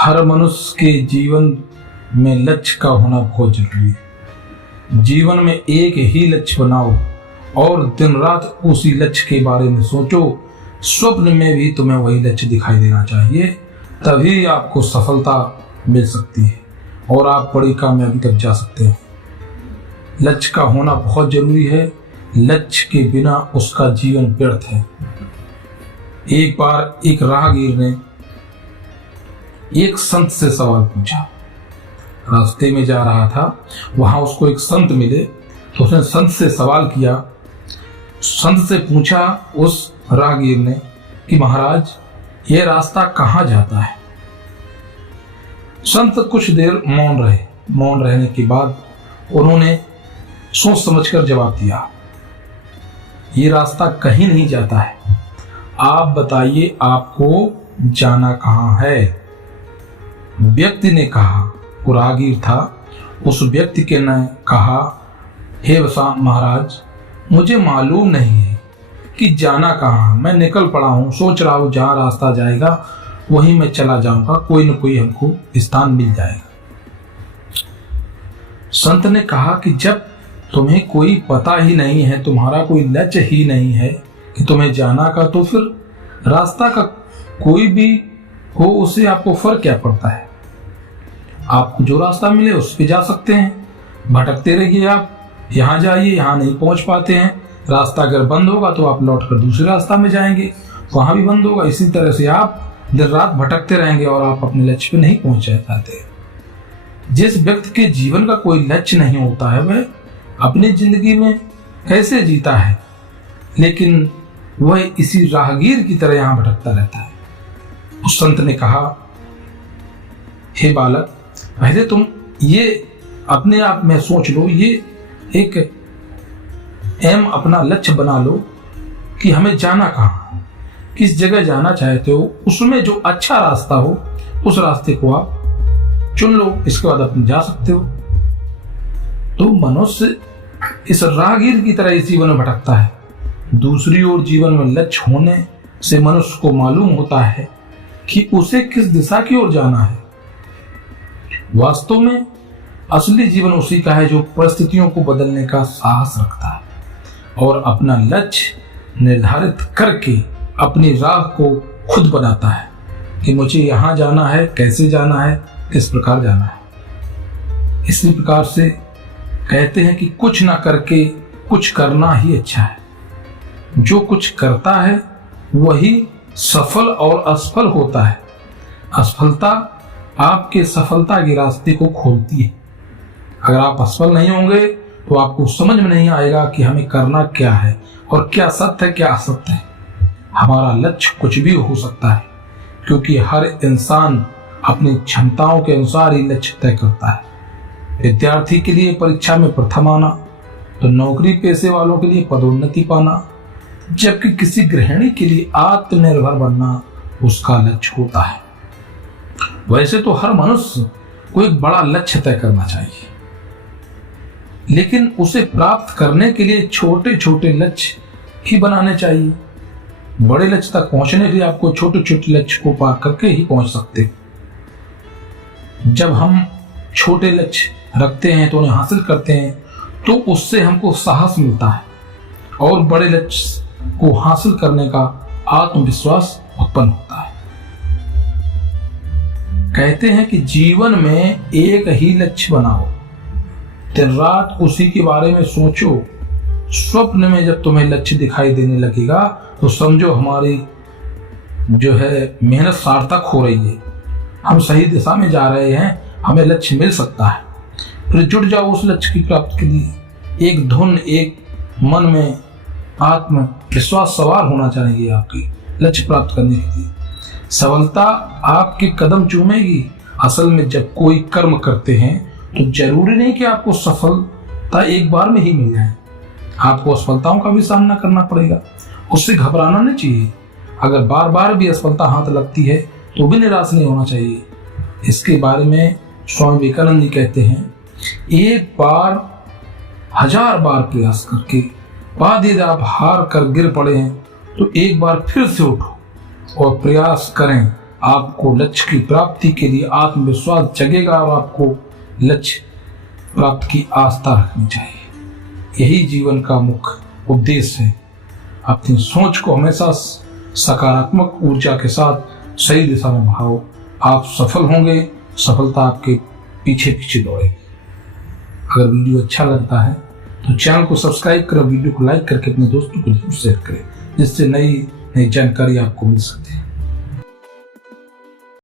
हर मनुष्य के जीवन में लक्ष्य का होना बहुत जरूरी है। जीवन में एक ही लक्ष्य बनाओ और दिन रात उसी लक्ष्य के बारे में सोचो। स्वप्न में भी तुम्हें वही लक्ष्य दिखाई देना चाहिए, तभी आपको सफलता मिल सकती है और आप बड़ी कामयाबी तक जा सकते हैं। लक्ष्य का होना बहुत जरूरी है। लक्ष्य के बिना उसका जीवन व्यर्थ है। एक बार एक राहगीर ने एक संत से सवाल पूछा। रास्ते में जा रहा था, वहां उसको एक संत मिले तो उसने संत से सवाल किया। संत से पूछा उस राहगीर ने कि महाराज, यह रास्ता कहाँ जाता है? संत कुछ देर मौन रहे। मौन रहने के बाद उन्होंने सोच समझकर जवाब दिया, ये रास्ता कहीं नहीं जाता है। आप बताइए आपको जाना कहाँ है? व्यक्ति ने कहा, वो राहगीर था, उस व्यक्ति के ने कहा, हे महाराज, मुझे मालूम नहीं है कि जाना कहाँ। मैं निकल पड़ा हूँ, सोच रहा हूँ जहाँ रास्ता जाएगा वहीं मैं चला जाऊंगा, कोई न कोई हमको स्थान मिल जाएगा। संत ने कहा कि जब तुम्हें कोई पता ही नहीं है, तुम्हारा कोई लक्ष्य ही नहीं है कि तुम्हें जाना का, तो फिर रास्ता का कोई भी हो उससे आपको फर्क क्या पड़ता है? आपको जो रास्ता मिले उस पे जा सकते हैं। भटकते रहिए, आप यहाँ जाइए, यहाँ नहीं पहुंच पाते हैं, रास्ता अगर बंद होगा तो आप लौटकर दूसरे रास्ता में जाएंगे, वहां भी बंद होगा। इसी तरह से आप दिन रात भटकते रहेंगे और आप अपने लक्ष्य पे नहीं पहुंच पाते। जिस व्यक्ति के जीवन का कोई लक्ष्य नहीं होता है वह अपनी जिंदगी में कैसे जीता है, लेकिन वह इसी राहगीर की तरह यहां भटकता रहता है। उस संत ने कहा, हे बालक, पहले तुम ये अपने आप में सोच लो, ये एक एम अपना लक्ष्य बना लो कि हमें जाना कहाँ, किस जगह जाना चाहते हो, उसमें जो अच्छा रास्ता हो उस रास्ते को आप चुन लो, इसके बाद अपने जा सकते हो। तो मनुष्य इस राहगीर की तरह इस जीवन में भटकता है। दूसरी ओर जीवन में लक्ष्य होने से मनुष्य को मालूम होता है कि उसे किस दिशा की ओर जाना है। वास्तव में असली जीवन उसी का है जो परिस्थितियों को बदलने का साहस रखता है और अपना लक्ष्य निर्धारित करके अपनी राह को खुद बनाता है कि मुझे यहाँ जाना है, कैसे जाना है, किस प्रकार जाना है। इसी प्रकार से कहते हैं कि कुछ ना करके कुछ करना ही अच्छा है। जो कुछ करता है वही सफल और असफल होता है। असफलता आपके सफलता के रास्ते को खोलती है। अगर आप असफल नहीं होंगे तो आपको समझ में नहीं आएगा कि हमें करना क्या है और क्या सत्य है, क्या असत्य है। हमारा लक्ष्य कुछ भी हो सकता है, क्योंकि हर इंसान अपनी क्षमताओं के अनुसार ही लक्ष्य तय करता है। विद्यार्थी के लिए परीक्षा में प्रथम आना, तो नौकरी पेशे वालों के लिए पदोन्नति पाना, जबकि किसी गृहिणी के लिए आत्मनिर्भर बनना उसका लक्ष्य होता है। वैसे तो हर मनुष्य को एक बड़ा लक्ष्य तय करना चाहिए, लेकिन उसे प्राप्त करने के लिए छोटे छोटे लक्ष्य ही बनाने चाहिए। बड़े लक्ष्य तक पहुंचने के लिए आपको छोटे छोटे लक्ष्य को पार करके ही पहुंच सकते। जब हम छोटे लक्ष्य रखते हैं तो उन्हें हासिल करते हैं, तो उससे हमको साहस मिलता है और बड़े लक्ष्य को हासिल करने का आत्मविश्वास उत्पन्न होता है। कहते हैं कि जीवन में एक ही लक्ष्य बनाओ, दिन रात उसी के बारे में सोचो। स्वप्न में जब तुम्हें लक्ष्य दिखाई देने लगेगा तो समझो हमारी जो है मेहनत सार्थक हो रही है, हम सही दिशा में जा रहे हैं, हमें लक्ष्य मिल सकता है। फिर जुट जाओ उस लक्ष्य की प्राप्ति के लिए। एक धुन, एक मन में आत्मविश्वास सवार होना चाहिए आपकी लक्ष्य प्राप्त करने के लिए। सफलता आपके कदम चूमेगी। असल में जब कोई कर्म करते हैं तो जरूरी नहीं कि आपको सफलता एक बार में ही मिल जाए, आपको असफलताओं का भी सामना करना पड़ेगा। उससे घबराना नहीं चाहिए। अगर बार बार भी असफलता हाथ लगती है तो भी निराश नहीं होना चाहिए। इसके बारे में स्वामी विवेकानंद जी कहते हैं, एक बार 1000 बार प्रयास करके बाद यदि आप हार कर गिर पड़े हैं तो एक बार फिर से उठो और प्रयास करें आपको लक्ष्य की प्राप्ति के लिए आत्मविश्वास जगेगा और आपको लक्ष्य प्राप्त की आस्था रखनी चाहिए। यही जीवन का मुख्य उद्देश्य है। अपनी सोच को हमेशा सकारात्मक ऊर्जा के साथ सही दिशा में बढ़ाओ। आप सफल होंगे, सफलता आपके पीछे पीछे दौड़ेगी। अगर वीडियो अच्छा लगता है तो चैनल को सब्सक्राइब करें, वीडियो को लाइक करके अपने दोस्तों को जरूर शेयर करें, जिससे नई जानकारी आपको मिल सकती है।